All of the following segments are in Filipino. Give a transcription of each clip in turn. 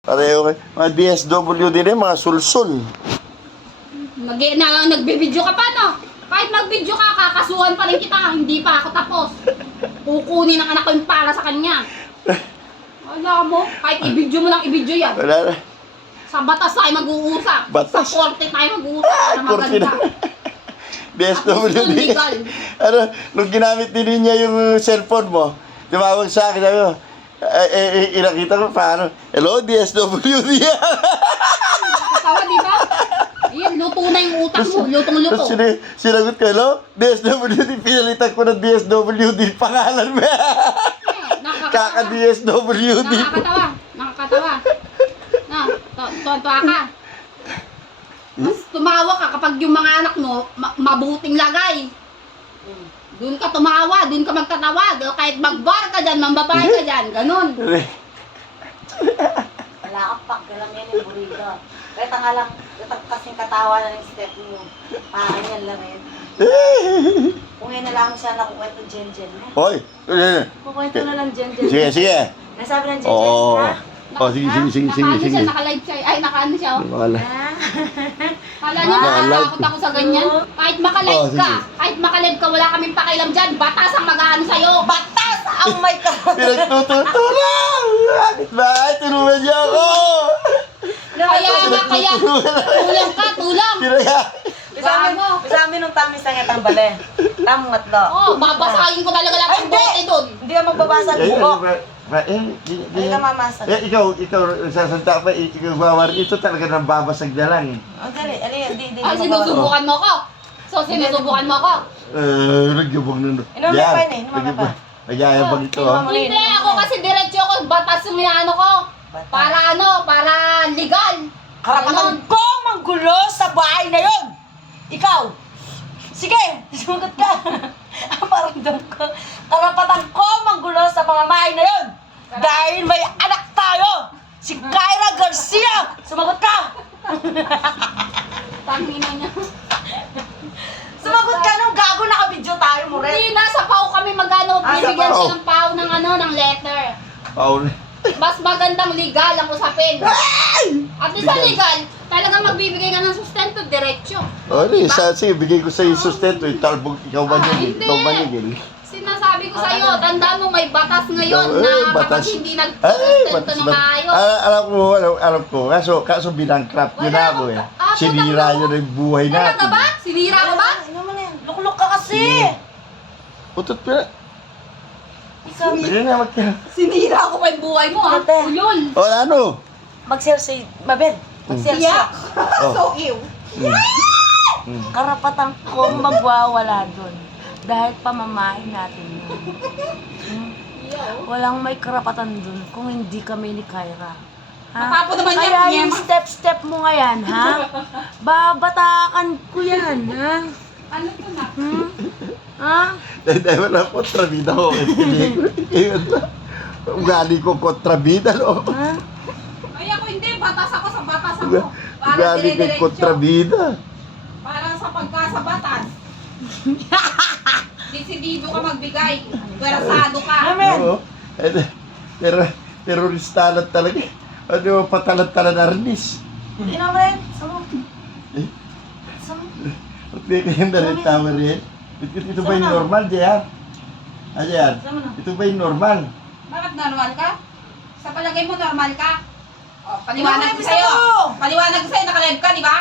Pareho kayo. Mga DSWD din, mga sulsul. Nagbibideo ka pa, no? Kahit magbideo ka, kakasuhan pa rin kita. Hindi pa ako tapos. Kukunin ng anak ko yung para sa kanya. Wala mo, kahit i-video mo lang i-video yan. Wala na. Sa batas tayo mag-uusap. Batas? Sa korte tayo mag-uusap na Korte maganda. na. DSWD. legal. Ano, nung ginamit din niya yung cellphone mo, tumawag sa akin, sabi ko, inakita ko paano, hello, DSWD. Tawa, di ba? Yan, luto na yung utak mo. Lutong-luto. Tapos sinagot ko, hello, DSWD, pinalitan ko ng DSWD, pangalan mo. Kaka-DSWD. Nakakatawa. Nakakatawa. Na, tuwa ka. Mas tumawa ka kapag yung mga anak mo, mabuting lagay. Doon ka tumawa, doon ka magtatawa. Kahit mag-bar ka dyan, mambabae ka dyan, ganun. Wala kang paggalang yan yung buriga. Kahit nga lang, kasing katawa na ng step mo. Yan lang rin. Kung ngayon na lang siya nakukwento Jen mo. Hoy. Kukwento na lang Jen. Sige. Nasabi ng Jen, Oo. ha? Sige. Naka-ano siya, naka-live siya. Ay, naka-ano siya. Oh. Wala. Kala niyo nakatakot ako sa ganyan? Kahit maka-live sige. ka, wala kaming pakialam dyan. Batas ang mag-ano sa'yo. Batas! Oh my God! Pinagtutulong! Bakit ba? Tulungan niyo ako! Kaya, tulang ka, tulang. Sa amin nung tamis ang itang bale. Tamong atlo. Oh, babasagin ko talaga lahat ng bote doon. Hindi ka magbabasa ng buhok. Hindi ka mamasa. Ikaw, sasalta pa, ikaw bawar, ito talaga nang babasag na lang. Dali, hindi Ay, sinusubukan mo ko. So, sinusubukan mo ko. Nagyabang nun. Inuman pa yun eh, inuman pa. Nagyayabang ito ah. Hindi, ako kasi diretso ko, batas yung ano ko. Para legal. Karapatan kong manggulo sa bahay na yun! Ikaw! Sige! Sumagot ka! Paramdam ko. Karapatan ko manggulo sa pamamahay na yun! Dahil may anak tayo! Si Kyra Garcia! Sumagot ka! Tangina niya. Sumagot ka nung gago nakabidyo tayo mo rin! Hindi, nasa pao kami magano, Ah, sa bibigyan pao. siya ng pao ng ng letter. Paul. Mas magandang legal ang usapin. At least sa legal, talagang magbibigay ka ng sustento, diretsyo. Sige, bigay ko sa iyo sustento. Talbog, ikaw ba Hindi. Ikaw ba nigil? Sinasabi ko sa'yo, tandaan mo may batas ngayon na kapag hindi Ay, nag-sustento batas ng ba? maayos. Alam ko. Kaso binangkrap yun Wala ako akong- eh. Ah, Sinira tutang- yun yung buhay Talaga natin. ba? Sinira ko ba? Ano mo na yan? Lukluk ka kasi! Utot pala. Ikaw, Bigyan na magkaya. Sinira ko pa yung buhay mo, ha? Ate. Ulol. O ano? mag-sell Mabel! Mag-sell Iyak. Oh. So ew. Karapatan kong magwawala doon. Dahil pamamahay natin yun. Walang may karapatan doon kung hindi kami ni Kyra. Matapo naman yan, Kaya Miem. yung step-step mo nga yan, ha? Babatakan ko yan, ha? Ano to na? Ha? Dahil wala kontrabida ko. Ngayon na. Ugali ko kontrabida, no? Ha? Ay ako hindi, batas ako sa batas ako. Para Ugali ko dire-diretso. kontrabida. Para sa pagkasa batas. Desidido ka magbigay. Pwerasado ka. Oo. Terorista na talaga. Ano, patalan-talan na rinis. Hindi na, Mabel. Samo. Eh? Samo. Hindi kayo na rin tama rin. Ito ba yung normal, Jan? Ayan. Ito ba yung normal? Bakit normal ka? Sa palagay mo normal ka? O, paliwanag ko Normal sa'yo. sa'yo. Paliwanag ko sa'yo, nakalive ka, di ba?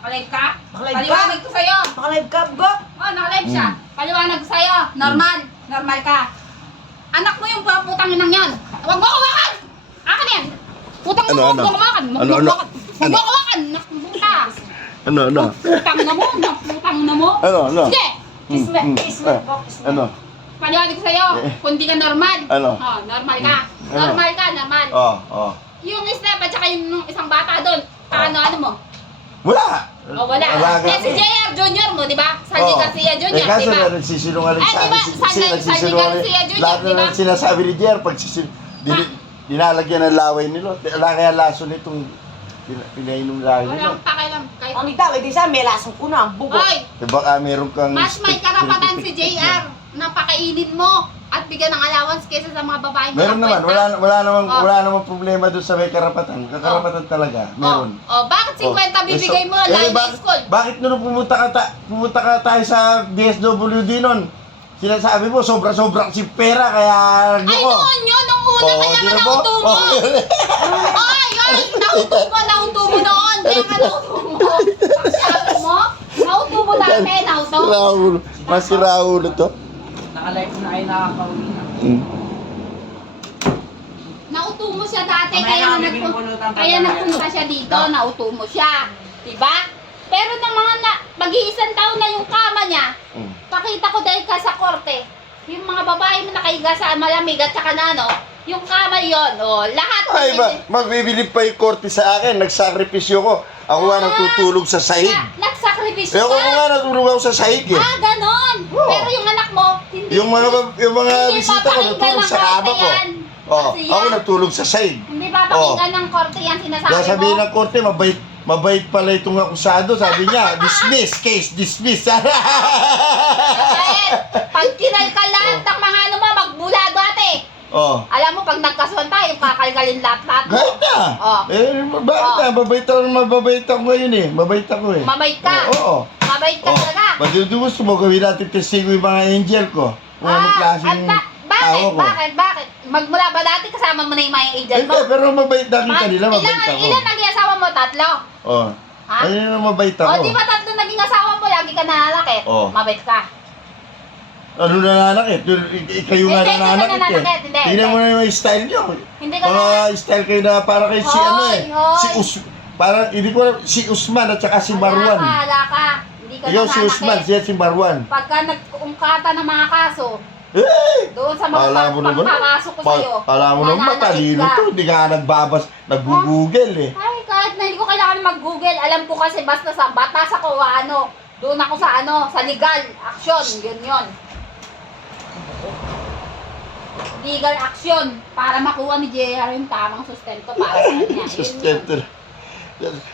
Nakalive ka? Nakalive ka? Paliwanag ko sa'yo. Pakalive ka, go! Oh, nakalive siya. Paliwanag ko sa'yo. Normal. Normal ka. Anak mo yung putang inang yan. Huwag mo hawakan! Akin yan. Putang mo, huwag mo hawakan. Huwag mo hawakan. Huwag mo hawakan. Nakputa. Ano? Putang na mo. Putang na mo. Ano? Sige. Kismet, Ano? Paliwanag ko sa'yo. Kung di ka normal. Ano? Oh, normal ka. Ano? Normal ka, normal. Oh. Yung step at saka yung isang bata doon. Ano mo? Wala! O wala. Yan si JR Junior mo, di ba? Sandy Garcia Junior, Kaso di ba? na nagsisinungaling Ay, sa di ba? Sandy Garcia Junior, Lahat di ba? na lang sinasabi ni Jer pag dinalagyan ng laway nilo. Wala kaya laso nitong pinainom laway nilo. Walang pakialam. Kahit Ang itaw, di siya, may lasong ko na ang bugo. Hoy, Diba meron kang... mas may karapatan si JR na pakainin mo. at bigyan ng allowance kaysa sa mga babae Meron naman, Oh. wala namang problema doon sa may karapatan. Kakarapatan talaga, meron. Bakit 50 bibigay mo? Eh, Line bakit, school. bakit nung pumunta ka tayo sa DSWD nun? Sinasabi mo, sobra-sobra si pera, kaya Ay, nako. yun, nung una, kaya ka nauto mo. Ay, nauto mo noon. Kaya ka nauto mo. Sabi mo, nauto mo dati, nauto. Raulo, mas si Raulo to. Naka-live na ay nakakauwi na. Nauto mo siya dati, Mamaya kaya namin pinupulutan pa kaya namin. nagpunta siya dito, nauto mo siya. Diba? Pero nang mga mag-iisang taon na yung kama niya, pakita ko dahil ka sa korte, yung mga babae mo nakahiga sa malamig at saka na, no, yung kama yon, lahat. Ay ba, magbibili pa yung korte sa akin, nagsakripisyo ko. Ako nga natutulog sa sahig. Nagsakripisyo Eh ako ka. nga natulog ako sa sahig eh. Ganon. Oo. Pero yung anak mo, hindi. Yung mga Hindi bisita ko papakinggan natulog ng sa kama korte ko. yan. Oh, Kasi ako yan, natulog sa sahig. hindi papakinggan ng korte yan sinasabi Kaya sabihin mo. ng korte, mabait pala itong akusado. Sabi niya, dismiss, case dismiss. Kahit, pag kinalkalat ng mga ano mo, magbulado ate. Oh. Alam mo, pag nagkasuhan tayo, kakalkalin lahat-lahat mo. Kahit na. Oh. Eh, bakit na? Mabait ako ngayon eh. Mabait ako eh. Mamait ka. Oo. Mabait ka talaga. Pag gusto mo, gawin natin testigo yung mga angel ko. Kung anong klaseng tao ko. Bakit? Magmula ba dati kasama mo na yung mga agent Eh, mo? pero mabait na kita nila, mabait ako. Ilan naging asawa mo? Tatlo? Oh. Ha? Ayun na mabait O, ako. di ba tatlo naging asawa mo? Lagi ka nananakit. Oh. Mabait ka. Ano nananakit? Kayo nga Hindi, nananakit nananakit, eh. hindi. Tingnan mo na yung style nyo. Hindi ka Mga style kayo na para kay si ano eh. Hoy. Parang, hindi ko alam, si Usman at saka si Marwan. Wala ka. Hindi ka Ikaw si Usman, nananakit. siya si Marwan. Pagka nag-ungkata ng mga kaso, Eh! doon sa mga Alam mo naman, pagkakaso ko sa'yo, alam mo naman, nananakit matalino ka. to. Hindi ka nag-google eh. Ay, kahit na hindi ko kailangan mag-google, alam ko kasi basta sa batas ako, doon ako sa sa legal action, yun. Legal action para makuha ni JR yung tamang sustento para sa kanya. Sustento.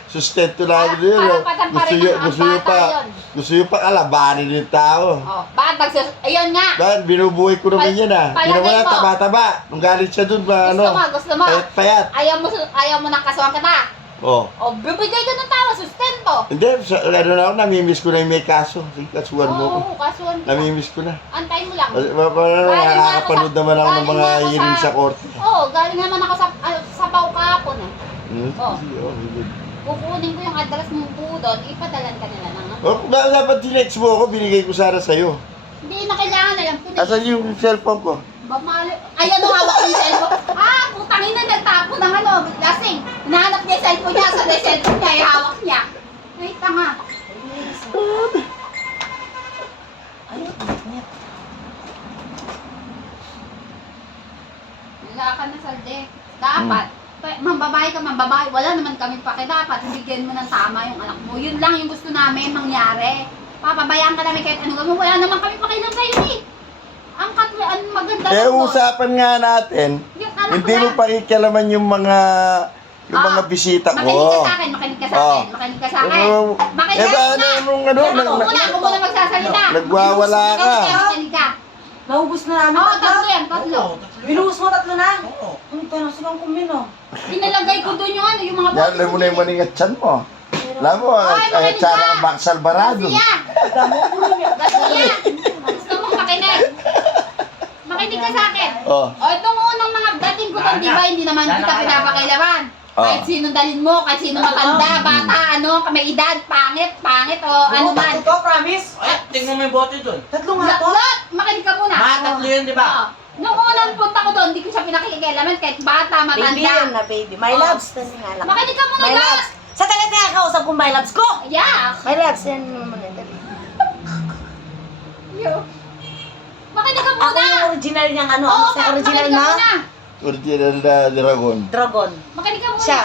Sustento na ako yun. Karapatan pa rin ng bata yun. Gusto nyo pa kalabanin yung tao. Oh, bakit ayun nga. Dahil binubuhay ko naman yan ah. Palagay Hindi naman mo. taba-taba. Nung galit siya dun ba Gusto mo. payat-payat. Ayaw mo nang kasuhan kita. Oh. O, bibigay ka ng tama, sustento. Hindi, ano na ako, namimiss ko na yung may kaso. Sige, kasuhan mo ko. Oo, kasuhan kita. Namimiss ko na. Antayin mo lang. Parang nakakapanood naman ako ng mga hearing sa korte. Oo, galing naman ako sa Pau kahapon eh. Oh. Oh. Kukunin ko yung address mo po doon, ipadalan ka nila ng Oh, dapat tinext mo ako, binigay ko sana sa'yo. Hindi na kailangan, alam ko na. Asan yung cellphone ko? Ayan ang hawak ng cellphone. Putangin na, nagtapo ng lasing. Hinahanap niya yung cellphone niya, sa cellphone niya, ihawak niya. Ay, tanga. Wala ka na, Salde. Dapat. Mambabae ka, mambabae. Wala naman kami pake. Dapat, bigyan mo ng tama yung anak mo. Yun lang yung gusto namin mangyari. Papabayaan ka namin kahit anong gawin. Wala naman kami pakialam sa'yo eh. Ang maganda mo. Usapan nga natin, Yung anak hindi ko mo lang. pakikialaman yung mga bisita ko. Makinig ka sa akin. Makinig ka sa akin. Makinig Eh ka ba, muna. Ako muna magsasalita. Nagwawala ka. Makinig ka. Naubos na namin. Oo, tatlo yan, tatlo. Binuhos mo tatlo na? Oo. Ang tanong silang kumino. Inalagay ko doon yung mga Yan, alam mo na yung maningat tiyan mo. Alam mo, Ay, ang makinig tiyan ka. ng Max Alvarado. Garcia. Garcia. Gusto mo makinig. Makinig ka sa akin. Oh. O, itong unang mga dating ko doon, di ba, hindi naman kita pinapakailaman. Kahit sino dalhin mo, kahit sino matanda, bata, may edad, pangit, o ano man. Ito, promise. Ay, tingnan mo yung bote dun. Tatlo nga to. Lot, makinig ka muna. Tatlo yun, di ba? Oo. Nung unang punta ko doon, hindi ko siya pinakikialaman kahit bata, Baby yun matanda. na baby. My Oh. loves. Makinig Makinig ka muna, My Lot. loves. Sa talit na kausap kong my loves ko. Yeah. My loves. Yan naman ang dali. Makinig ka Ako muna. yung original niyang ano. Oo, Sa original makinig ka na muna. Original na dragon. dragon. Makinig ka muna. Siya.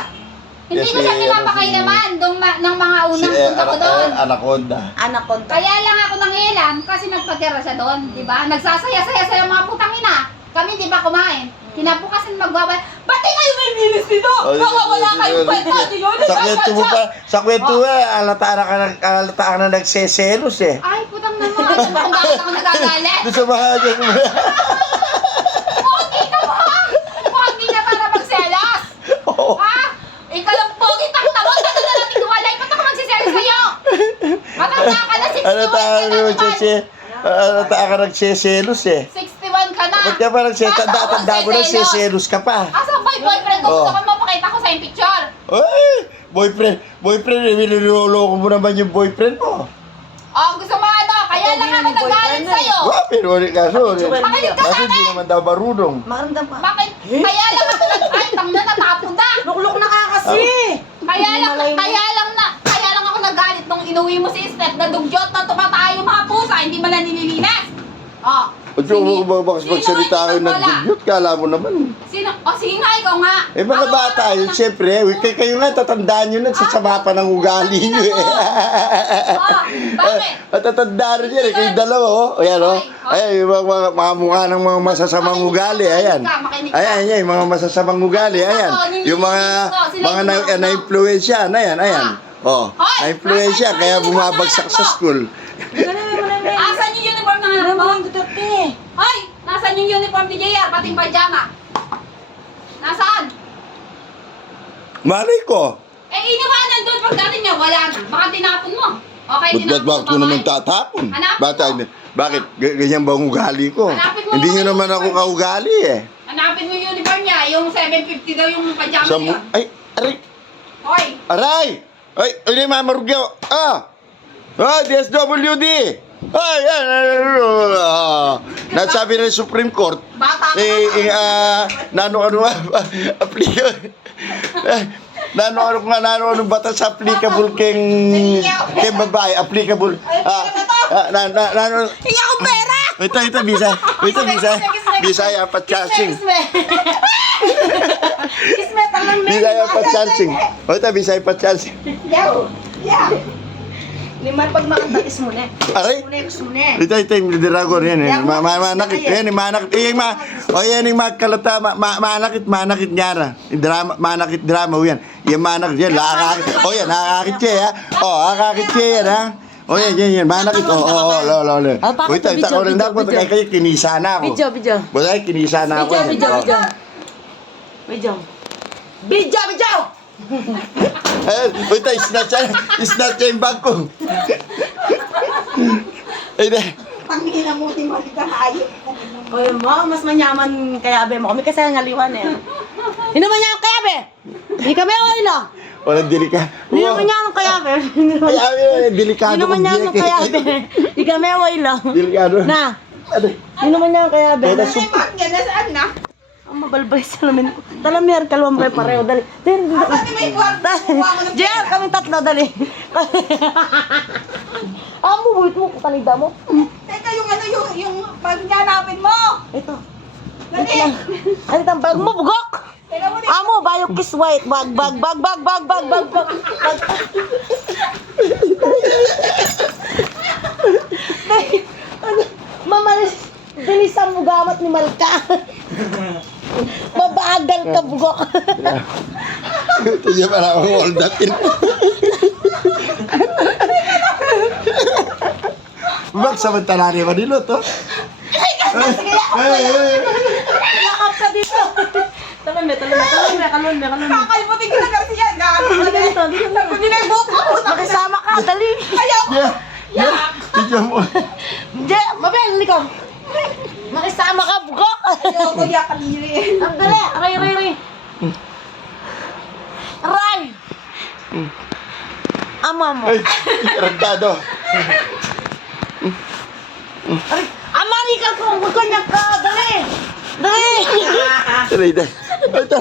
Hindi Yes, ko siya eh, pinapakailaman ng mga Si unang punta ko doon. Anaconda. Anaconda. Kaya lang ako nangilam kasi nagpatira siya doon, di ba? Nagsasaya-saya sa mga putang ina. Kami di ba kumain? Kinabukasan magbabay. Ba't di kayo may bilis dito? Baka wala kayong kwenta. Di yun, Sa kwento mo pa, sa kwento mo, alata ka na nagseselos eh. Ay, putang naman. Kung bakit ako nagagalit? Doon sa mga ka nagseselos eh. 61 ka na. Ba't ka pa tanda mo na seselos ka pa? Asa ba yung boyfriend ko? Oh. Gusto ko mapakita ko sa yung picture. Ay, boyfriend, niloloko mo naman yung boyfriend mo. Oh, gusto mo ano? Kaya lang ako nagalit sa'yo. Pero kaso Makinig ka sa hindi akin. naman daw marunong. Makarandam ka. Bakit? Kaya lang ako ay, tang na natapon na. Lukluk na ka kasi. Kaya lang ako nagalit nung inuwi mo si Steph na dugyot na tumatayo yung mga pusa, hindi man na nililinis. Oh. O mo bakas magsalita kayo ng dugyot, kala mo naman. Sino ikaw nga? Eh mga Ako, bata ako yun, na- siyempre, kayo nga tatandaan nyo na sa sama pa ng ugali nyo eh. Bakit? Tatandaan nyo yan eh, kayong dalawa oh. Ayan oh. Ayan, yung mga mukha ng mga masasamang ugali, ayan. Ayan, yan, yung mga masasamang ugali, ayan. Yung mga na-influensya, ayan. Oh, na-influensya, kaya bumabagsak sa school. Asan yung uniform ng anak mo? Hoy! Nasaan yung uniform ni JR? Pati yung pajama? Nasaan? Malay ko. Eh, iniwanan doon pagdating niya. Wala na. Baka tinapon mo. Okay, tinapon Bakit ko naman tatapon? Hanapin mo. Bakit? Ganyan ba ang ugali ko? Hanapin mo Hindi nyo yung naman ako uniform. kaugali eh. Hanapin mo yung uniform niya. Yung 750 daw yung pajama niya. Ay, aray! Hoy! Aray! Ay, hindi mamarugyo. DSWD! Ay, yan. Nasabi ng Supreme Court, Bata ka anong batas applicable kay babae, applicable. Hinga ko pera! Ito, Bisaya pa charging. Kismet ang lang Bisaya pa charging. Ito, Bisaya pa charging. Yeah. Limay pag makatalis mo na. Aray! Gusto mo na. Ito, yung dragon yan. Manakit. Yan, manakit. Yan yung makalata. Manakit nga na. Manakit drama. Yan. Yan manakit yan. Nakakakit. Yan, nakakakit siya ha. Nakakakit siya yan ha. Yan. Manakit. Lolo. Ito, rin dapat. Kaya kinisa na ako. Video. Basta kinisa na ako. Video! Ito, snatch yung bag ko. Ito. Tangina mo, di mo ka hayop. Oy, mas manyaman kaya be mo. Kami kasi ang ngaliwan eh. Hindi manyaman kaya be. Hindi kami away lang. Walang delika. Hindi manyaman kaya be. Delikado Hindi manyaman kaya be. Hindi kami away lang. Delikado. Na. Hindi manyaman kaya be. Saan na? Ang mabalbay sa lamin ko. Talamir, kalawang bay pareho. Dali. Saan may kwarto? Jer, kami tatlo, dali. Amo, bulit mo, kutalida mo. Teka, yung bag niya hanapin mo. Ito. Dali. Ano itang bag mo, bugok? Teka mo Amo, bayok kiss white. Bag. Mamalis, bilisan mo gamat ni Malka. Mabagal ka, bugok. Ito niya para akong hold upin. Bak, samantala rin manilo to. Lakap ka dito. Talon me. Kakalimutin ko na kasi yan. Dito. Ginagbuko ako. Makisama ka, dali. Ito mo. Mabel, ikaw. Makisama ka, bugok. Ayoko niya kaliri. Ang dali. Aray. Aray. Ama mo. Ay, ragtado. Aray. Amari ka kung magkanyak ka. Dali. Ito.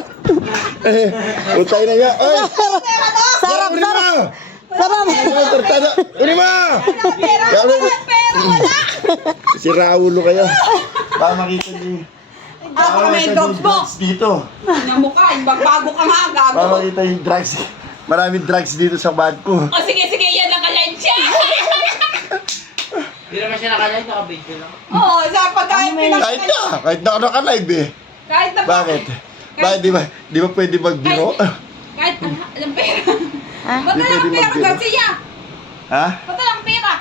Utay na niya. Ay! Sarap. Ragtado. Ini mo! Pera wala. Si Raulo kayo. Para makita niyo. Ako may dogs mo. Dito. Namukha, bago ka nga, gago. Para makita yung drugs. Maraming drugs dito sa bag ko. O sige, yan lang ka-live siya. Hindi naman siya nakalive, naka-video lang. Oo, sa pagkain Kahit na ako naka-live eh. Kahit na Bakit? Bakit di ba pwede magbiro? Kahit alam pera. Ha? Ba't Di pwede lang pera, magbiro. Garcia? Ha? Ba't lang pera?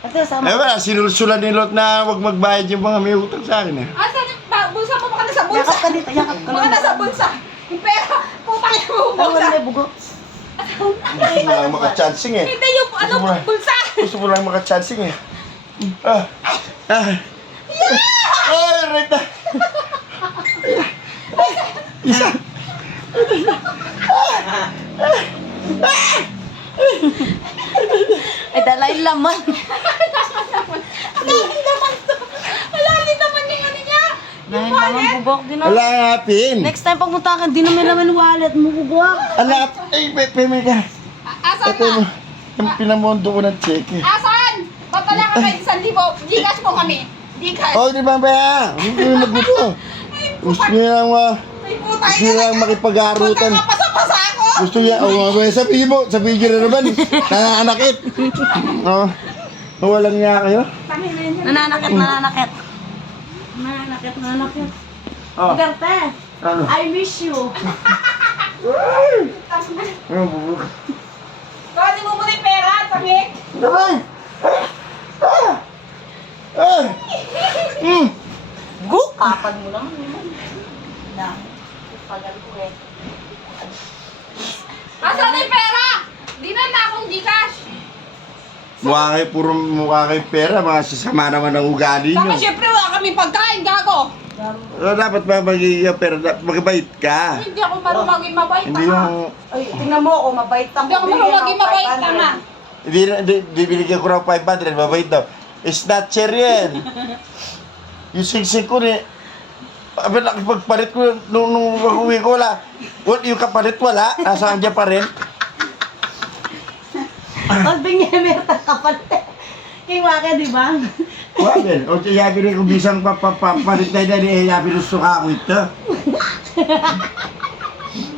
Ito, sama. Eh wala, sinulsulan ni Lot na huwag magbayad yung mga may utang sa akin eh. Asan yung bulsa mo? Baka nasa bulsa. Yakap ka dito. Baka nasa bulsa. Yung pera, putang ina mo, Tawag bulsa. na bugok. Gusto mo lang maka-chancing eh. Hindi yung ano, Gusto mo lang- bulsa. Gusto mo lang maka-chancing eh. Ah. Ah. Ay, right na. Isa. Ay, dalay laman. Wala din naman yung ano niya. Dahil laman bubok din ako. Wala nga, Pin. Next time pagpunta ka, di naman laman wallet mo bubok. Ala, ay, peme ka. Asan Ito na? mo. Yung pinamondo ko ng cheque. Asan? Papala ka kayo 1,000. Gcash mo kami. Gcash. Oh, di ba ba? Hindi mo magbuto. Gusto niya lang Ay, puta. gusto niya lang makipag-arutan. Pasa-pasa ako. Gusto niya, sabihin mo, sabihin niyo na naman, nananakit. Oh, walang niya kayo. Nananakit. Nananakit. Oh, Garte, ano? I miss you. Ano, bubuk? Bakit mo muna yung pera? Pangit. Naman! Ah! Gu! Kapag mo lang. Pagal ko eh. Asan na yung pera? Di na akong Gcash. Mukha kayo pera, mga sasama naman ang ugali nyo. Saka syempre wala kami pagkain, gago. Dapat ba magiging pera, magabait ka. Hindi ako marunong maging mabait. Hindi tanga. yung, Ay, tingnan mo ako, mabait ako. Hindi ako marunong maging mabait, tanga. hindi binigyan ko raw 500, mabait daw. Snatcher yan. Yung singsing ko ni, abang nakipagpalit ko nung uwi ko wala. Yung kapalit wala, nasaan dyan pa rin. Albing niya merta kapal. Kay Waka, di ba? Wagan, o sabi rin kung bisang papalit na yun, sabi rin suka ko ito.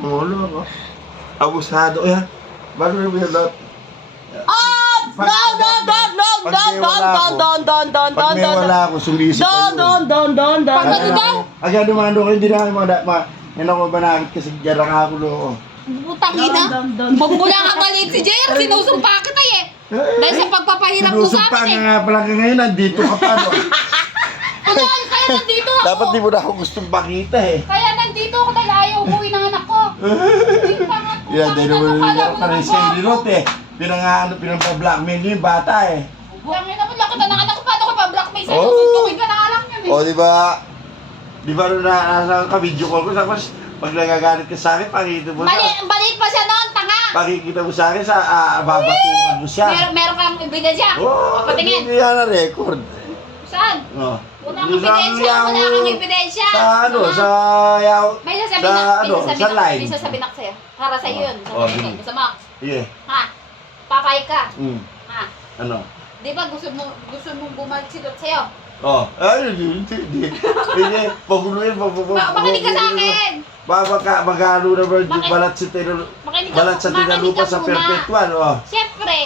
Ulo ako. Abusado yan. Bago rin yung lot. Don! Pag may wala ako, sumisip kayo. Pag ano daw? Agad dumando ko, hindi na kayo yan ako banakit kasi dyan lang ako loo. Putang ina. Magmula nga maliit si Jer, sinusumpa kita eh. Dahil sa pagpapahirap mo sa Sinusumpa amin ka eh. nga pala ka ngayon, nandito ka pa. No? Kaya nandito ako. Dapat di mo na ako gustong pakita eh. Kaya nandito ako dahil ayaw umuwi ng anak ko. Yan, di naman yung parang sa Lirot eh. Pinang-blackmail niyo yung bata eh. Tangin naman lang kita ng anak ko. Paano ka pa blackmail sa'yo? Oh. Susuntukin ka na alam yun eh. O, di ba? Di ba nung nasa ka-video call ko, tapos pag nagagalit ka sa akin, pakikita mo Baliit pa siya noon, tanga. pakikita mo sa akin sa babatukan mo siya. Meron kang ebidensya. Oo, Patingin. hindi yan na record. Saan? Oh. Wala kang ebidensya. Wala kang ebidensya. Sa ano, Tanga. sa yaw, May sasabihin sa na, ano, sa line. May sasabihin ako sa'yo. Para sa'yo yun. Oh, sige. Gusto mo? Sige. Ha? Papay ka. Ha? Ano? Di ba gusto mo bumalik si Dot sa'yo? Oh, ay, hindi. Pagulo yan, Makinig ka sa akin! Magano na ba yung Makinig- balat sa tinalupa Makinig balat sa tinalupa ka sa muna. perpetual, oh. Siyempre,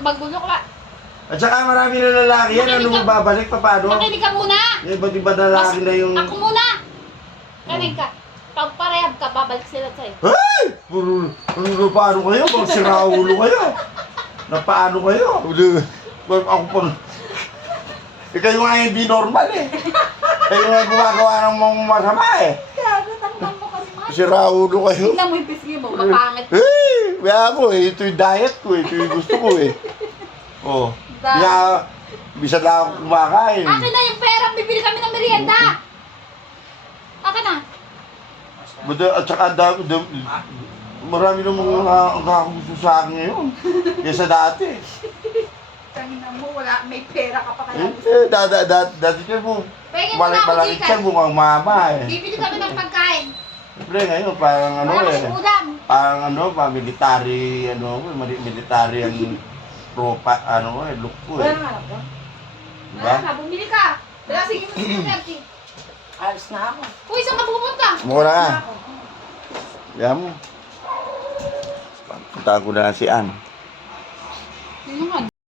magbulo ka. At saka marami na lalaki yan, ano Makinig ka- babalik pa paano? Makinig ka muna! Yung iba't iba na lalaki na yung... Ako muna! Makinig ka. Pag parehab ka, babalik sila sa'yo. Ay! Paano kayo? Pag siraulo kayo. Na paano kayo? Ako pang... Kayo nga hindi normal eh. Kayo nga gumagawa ng mga masama eh. Grabe, tanggal mo kasi man. Siraulo kayo. Tingnan mo yung pisngi mo, mapangit. Eh! Kaya mo eh, ito yung diet ko eh. Ito yung gusto ko eh. Oh. Kaya, bisa na ako kumakain. Akin na yung pera, bibili kami ng merienda. Akin na. At saka marami ng mga kakagusto sa akin ngayon. Kaysa dati. Tangina mo, wala, may pera ka pa kaya. Dati ka mo. Pwede mo na ako, Malaki Gcash. ka mo ang mama eh. Bibili kami ng pagkain. Siyempre ngayon, parang ano Wala eh. kasing ulam. Parang ano, military, military ang tropa, ano eh, look ko eh. Diba? Wala na, bumili ka. Wala, sige mo sa Ayos na ako. Uy, saan ka pupunta? Mura ka. Yan mo. Punta ko na si Ann.